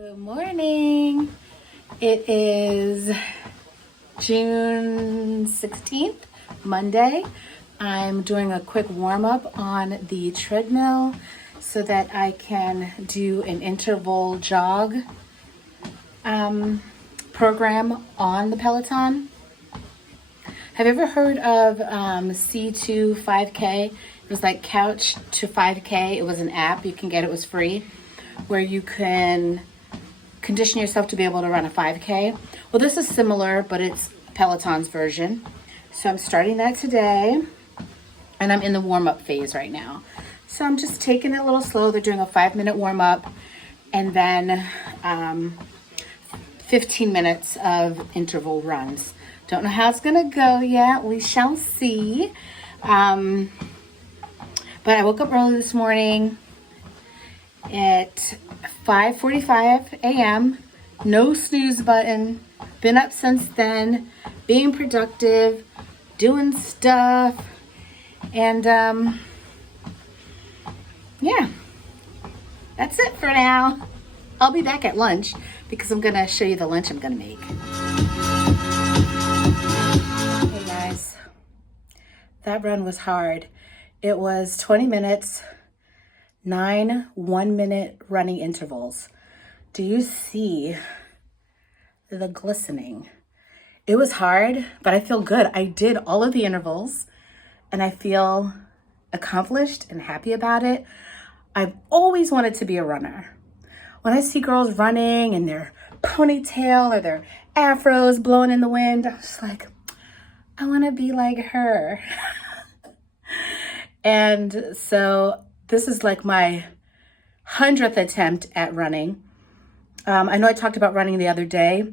Good morning. It is June 16th, Monday. I'm doing a quick warm up on the treadmill so that I can do an interval jog program on the Peloton. Have you ever heard of C2 5K? It was like Couch to 5K. It was an app. You can get it. It was free, where you can condition yourself to be able to run a 5K. Well, this is similar, but it's Peloton's version. So I'm starting that today, and I'm in the warm-up phase right now. So I'm just taking it a little slow. They're doing a 5-minute warm-up, and then 15 minutes of interval runs. Don't know how it's gonna go yet. We shall see. But I woke up early this morning at 5:45 a.m. No snooze button. Been up since then, being productive, doing stuff, and yeah, that's it for now. I'll be back at lunch because I'm gonna show you the lunch I'm gonna make. Hey guys, that run was hard. It was 20 minutes, 9 1-minute running intervals. Do you see the glistening? It was hard, but I feel good. I did all of the intervals and I feel accomplished and happy about it. I've always wanted to be a runner. When I see girls running and their ponytail or their afros blowing in the wind, I'm just like, I want to be like her. And so this is like my 100th attempt at running. I know I talked about running the other day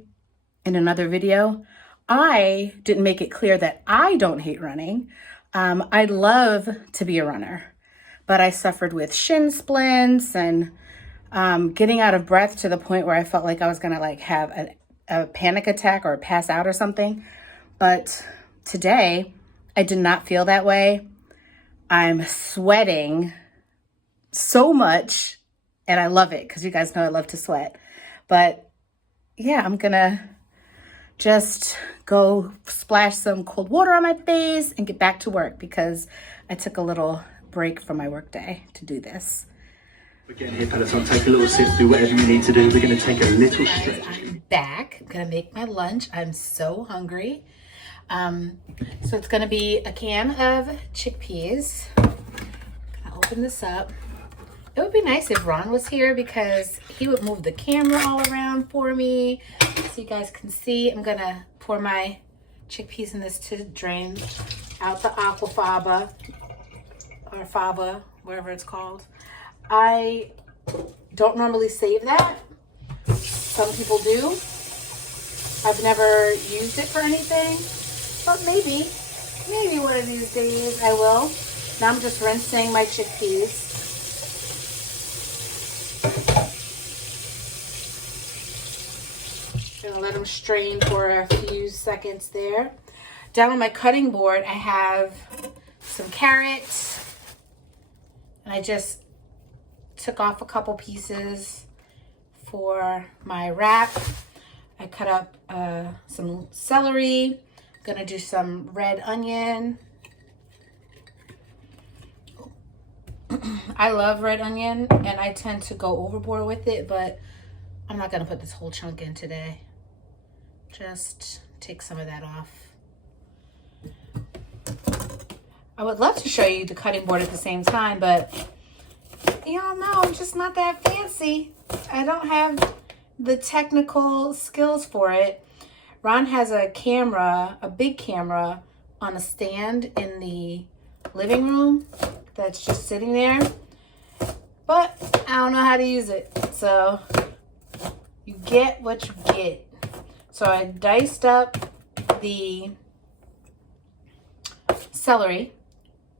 in another video. I didn't make it clear that I don't hate running. I'd love to be a runner, but I suffered with shin splints and getting out of breath to the point where I felt like I was gonna like have a panic attack or pass out or something. But today, I did not feel that way. I'm sweating so much, and I love it because you guys know I love to sweat. But yeah, I'm gonna just go splash some cold water on my face and get back to work because I took a little break from my work day to do this. We're getting here, Peloton. Take a little sip, do whatever you need to do. We're going to take a little stretch. I'm back. I'm gonna make my lunch. I'm so hungry. So it's gonna be a can of chickpeas. I'm gonna open this up. It would be nice if Ron was here because he would move the camera all around for me so you guys can see. I'm gonna pour my chickpeas in this to drain out the aquafaba or fava, whatever it's called. I don't normally save that. Some people do. I've never used it for anything, but maybe one of these days I will. Now I'm just rinsing my chickpeas. Gonna let them strain for a few seconds there. Down on my cutting board, I have some carrots, and I just took off a couple pieces for my wrap. I cut up some celery. Gonna do some red onion. I love red onion and I tend to go overboard with it, but I'm not gonna put this whole chunk in today. Just take some of that off. I would love to show you the cutting board at the same time, but y'all know I'm just not that fancy. I don't have the technical skills for it. Ron has a camera, a big camera on a stand in the living room that's just sitting there, but I don't know how to use it. So you get what you get. So I diced up the celery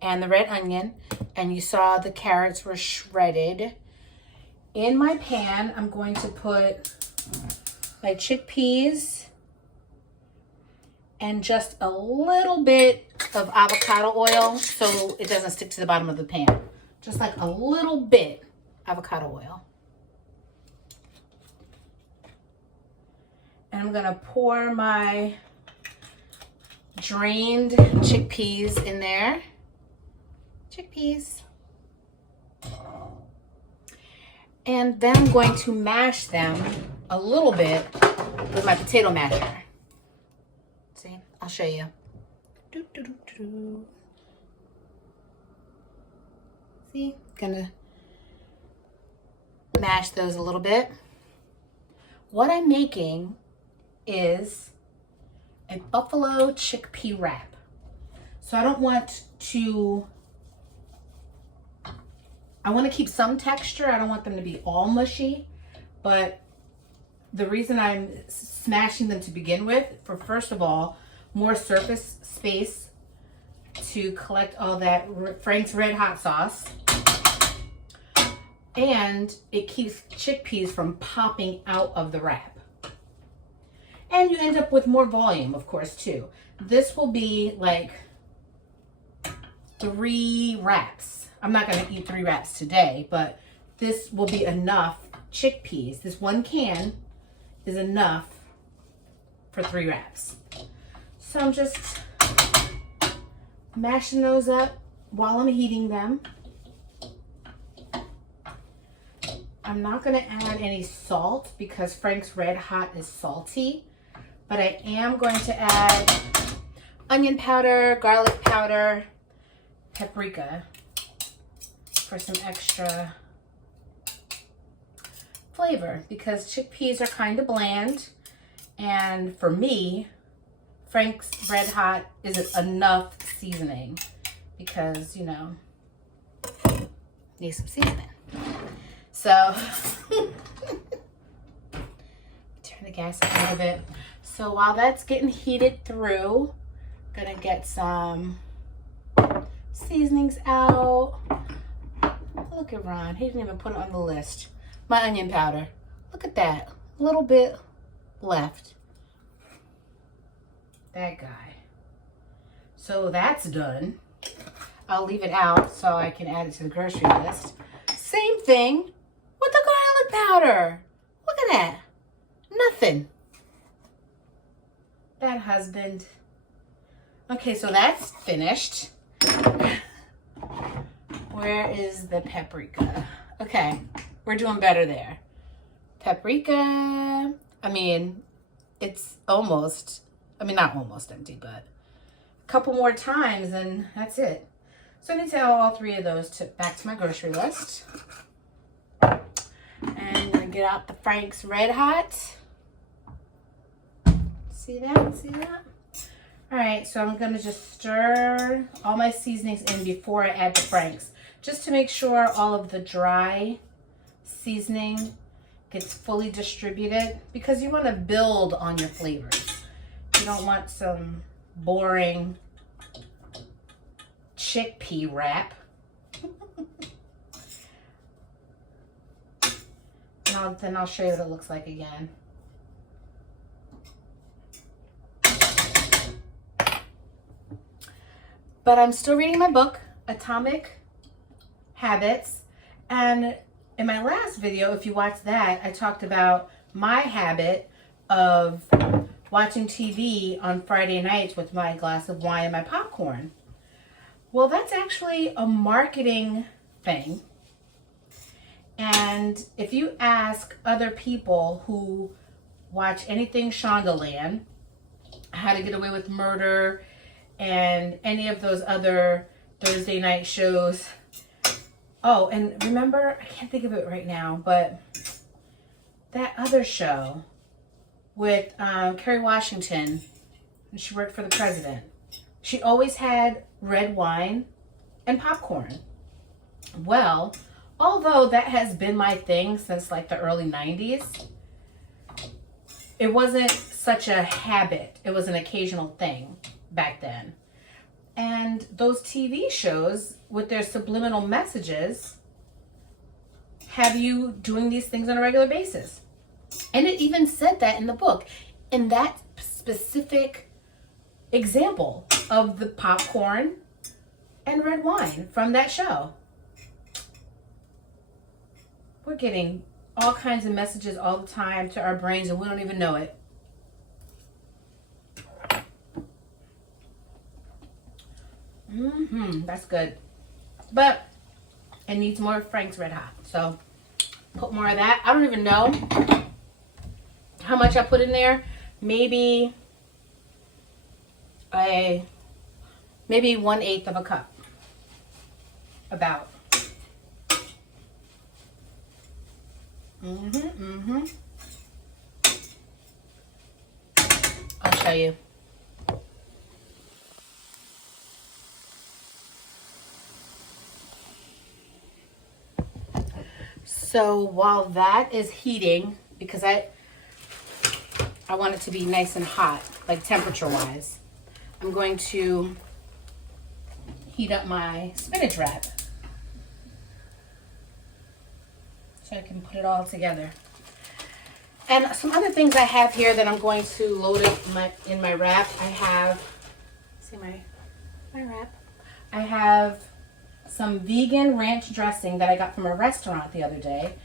and the red onion, and you saw the carrots were shredded. In my pan, I'm going to put my chickpeas and just a little bit of avocado oil so it doesn't stick to the bottom of the pan. Just like a little bit avocado oil. And I'm gonna pour my drained chickpeas in there. Chickpeas. And then I'm going to mash them a little bit with my potato masher. See, I'll show you. See, gonna mash those a little bit. What I'm making is a buffalo chickpea wrap. So I want to keep some texture. I don't want them to be all mushy, but the reason I'm smashing them to begin with, for first of all, more surface space to collect all that Frank's Red Hot sauce. And it keeps chickpeas from popping out of the wrap. And you end up with more volume, of course, too. This will be like 3 wraps. I'm not going to eat 3 wraps today, but this will be enough chickpeas. This 1 can is enough for 3 wraps. So I'm just mashing those up while I'm heating them. I'm not going to add any salt because Frank's Red Hot is salty, but I am going to add onion powder, garlic powder, paprika for some extra flavor because chickpeas are kind of bland, and for me, Frank's Red Hot isn't enough seasoning because, you know, need some seasoning. So, turn the gas up a little bit. So while that's getting heated through, I'm gonna get some seasonings out. Look at Ron, he didn't even put it on the list. My onion powder, look at that, a little bit left. That guy. So that's done. I'll leave it out so I can add it to the grocery list. Same thing with the garlic powder. Look at that. Nothing. That husband. Okay, so that's finished. Where is the paprika? Okay, we're doing better there. Paprika. I mean, it's almost, not almost empty, but a couple more times and that's it. So I need to add all 3 of those back to my grocery list. And I'm gonna get out the Frank's Red Hot. See that? See that? All right, so I'm gonna just stir all my seasonings in before I add the Frank's, just to make sure all of the dry seasoning gets fully distributed, because you want to build on your flavors. You don't want some boring chickpea wrap. Then I'll show you what it looks like again. But I'm still reading my book, Atomic Habits. And in my last video, if you watched that, I talked about my habit of watching TV on Friday nights with my glass of wine and my popcorn. Well, that's actually a marketing thing. And if you ask other people who watch anything Shondaland, How to Get Away with Murder, and any of those other Thursday night shows. Oh, and remember, I can't think of it right now, but that other show with Kerry Washington, and she worked for the president. She always had red wine and popcorn. Well, although that has been my thing since like the early 90s, it wasn't such a habit. It was an occasional thing back then. And those TV shows with their subliminal messages have you doing these things on a regular basis. And it even said that in the book, in that specific example of the popcorn and red wine from that show. We're getting all kinds of messages all the time to our brains and we don't even know it. That's good. But it needs more Frank's Red Hot. So put more of that. I don't even know how much I put in there. Maybe 1/8 of a cup. About. I'll show you. So while that is heating, because I want it to be nice and hot, like temperature wise, I'm going to heat up my spinach wrap so I can put it all together. And some other things I have here that I'm going to load it in my wrap. I have, see my wrap. I have some vegan ranch dressing that I got from a restaurant the other day.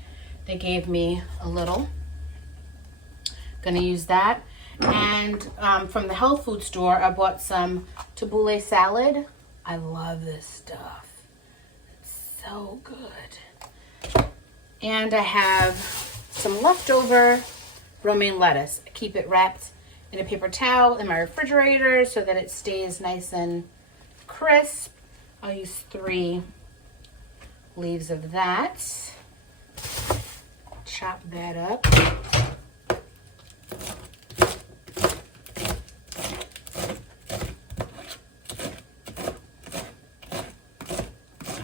They gave me a little. Gonna use that. And from the health food store, I bought some tabbouleh salad. I love this stuff. It's so good. And I have some leftover romaine lettuce. I keep it wrapped in a paper towel in my refrigerator so that it stays nice and crisp. I'll use 3 leaves of that. Chop that up.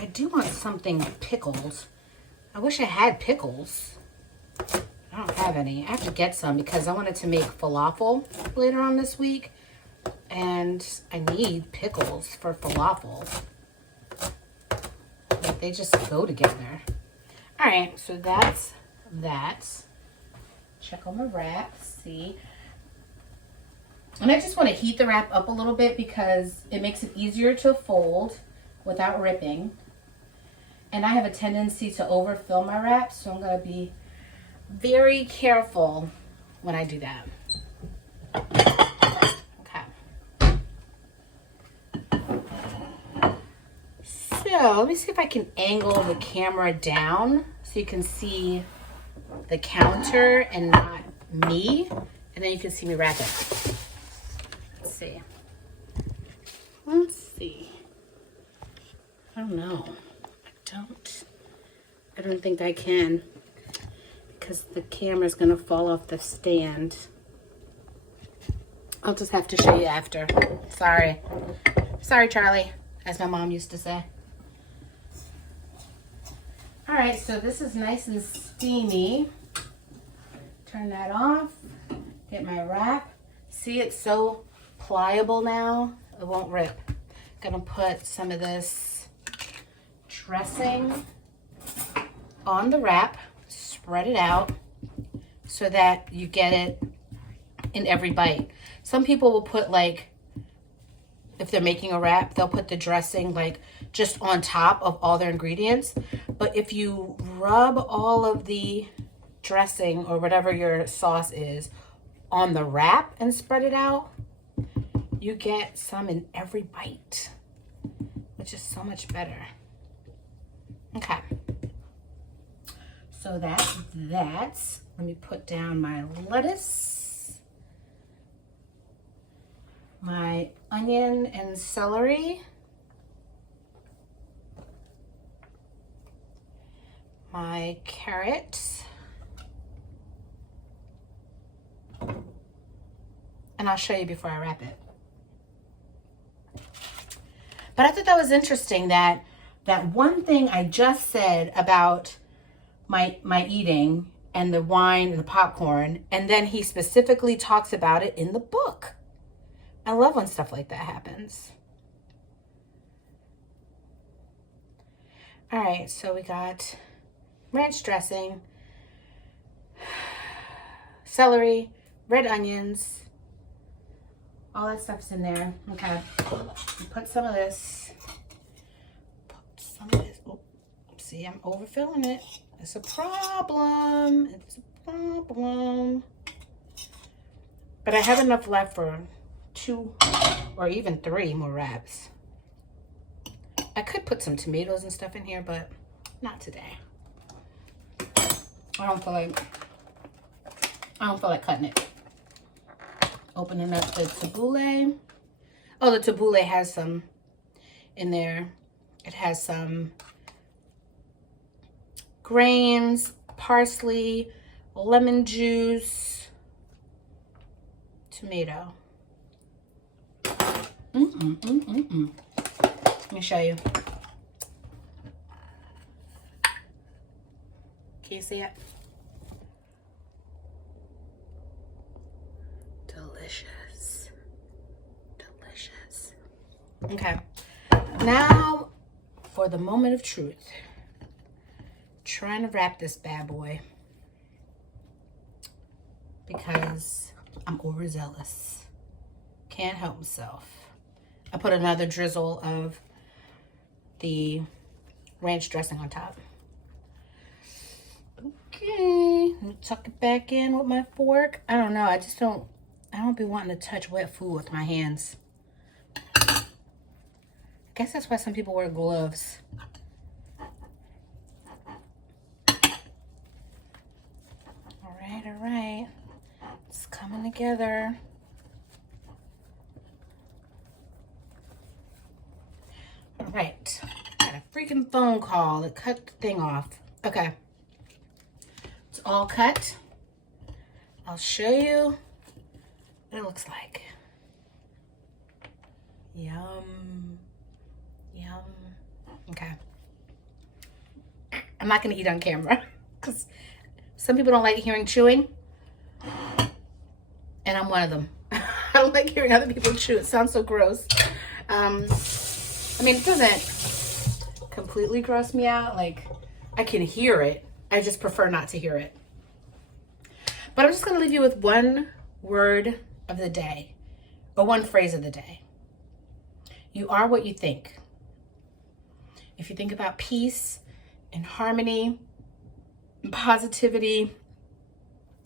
I do want something pickled. I wish I had pickles. I don't have any. I have to get some because I wanted to make falafel later on this week. And I need pickles for falafel. Like, they just go together. All right, so that's that. Check on my wrap, see. And I just want to heat the wrap up a little bit because it makes it easier to fold without ripping. And I have a tendency to overfill my wraps, so I'm going to be very careful when I do that. So let me see if I can angle the camera down so you can see the counter and not me. And then you can see me wrap it. Let's see. Let's see. I don't know. I don't think I can because the camera's going to fall off the stand. I'll just have to show you after. Sorry. Sorry, Charlie, as my mom used to say. All right, so this is nice and steamy. Turn that off. Get my wrap. See, it's so pliable now. It won't rip. Gonna put some of this dressing on the wrap. Spread it out so that you get it in every bite. Some people will put, like, if they're making a wrap, they'll put the dressing like just on top of all their ingredients. But if you rub all of the dressing or whatever your sauce is on the wrap and spread it out, you get some in every bite, which is so much better. Okay. So that's that. Let me put down my lettuce, my onion and celery, my carrot, and I'll show you before I wrap it. But I thought that was interesting that one thing I just said about my eating and the wine and the popcorn, and then he specifically talks about it in the book. I love when stuff like that happens. All right, so we got ranch dressing, celery, red onions, all that stuff's in there. Okay, put some of this. Oh, see, I'm overfilling it. It's a problem. It's a problem. But I have enough left for 2 or even 3 more wraps. I could put some tomatoes and stuff in here, but not today. I don't feel like cutting it. Opening up the tabbouleh. Oh, the tabbouleh has some in there. It has some grains, parsley, lemon juice, tomato. Let me show you. Can you see it? Delicious. Delicious. Okay. Now for the moment of truth. Trying to wrap this bad boy because I'm overzealous. Can't help myself. I put another drizzle of the ranch dressing on top. Okay, let me tuck it back in with my fork. I don't know, I don't be wanting to touch wet food with my hands. I guess that's why some people wear gloves. All right, it's coming together. All right, got a freaking phone call that cut the thing off. Okay, it's all cut. I'll show you what it looks like. Yum, yum. Okay, I'm not gonna eat on camera because some people don't like hearing chewing, and I'm one of them. I don't like hearing other people chew. It sounds so gross. I mean, it doesn't completely gross me out. Like, I can hear it. I just prefer not to hear it. But I'm just going to leave you with one word of the day, or one phrase of the day. You are what you think. If you think about peace and harmony and positivity,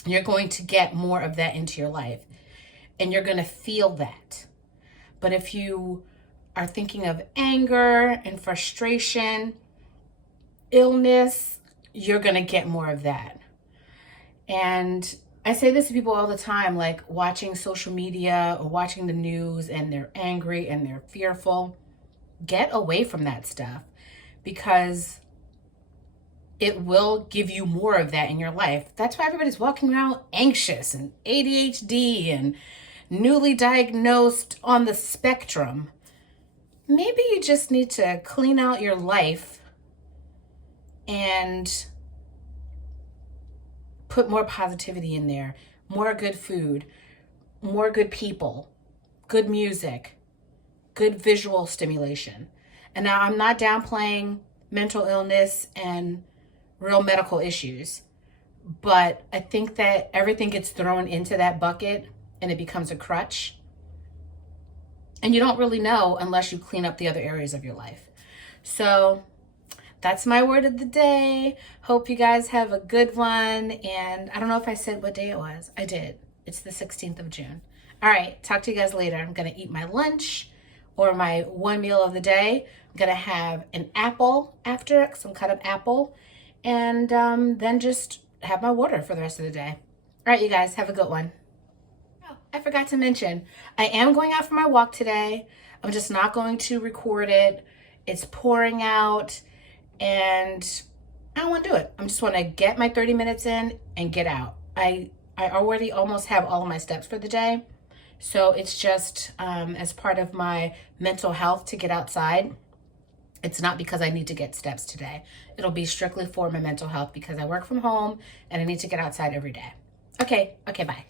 you're going to get more of that into your life, and you're going to feel that. But if you are thinking of anger and frustration, illness, you're going to get more of that. And I say this to people all the time, like watching social media or watching the news, and they're angry and they're fearful. Get away from that stuff, because it will give you more of that in your life. That's why everybody's walking around anxious and ADHD and newly diagnosed on the spectrum. Maybe you just need to clean out your life and put more positivity in there, more good food, more good people, good music, good visual stimulation. And now I'm not downplaying mental illness and real medical issues, but I think that everything gets thrown into that bucket and it becomes a crutch. And you don't really know unless you clean up the other areas of your life. So that's my word of the day. Hope you guys have a good one. And I don't know if I said what day it was. I did. It's the 16th of June. All right, talk to you guys later. I'm going to eat my lunch, or my one meal of the day. I'm going to have an apple after, some cut up apple, and then just have my water for the rest of the day. All right, you guys, have a good one. Oh, I forgot to mention, I am going out for my walk today. I'm just not going to record it. It's pouring out, and I don't want to do it. I just want to get my 30 minutes in and get out. I already almost have all of my steps for the day. So it's just as part of my mental health to get outside. It's not because I need to get steps today. It'll be strictly for my mental health because I work from home and I need to get outside every day. Okay, bye.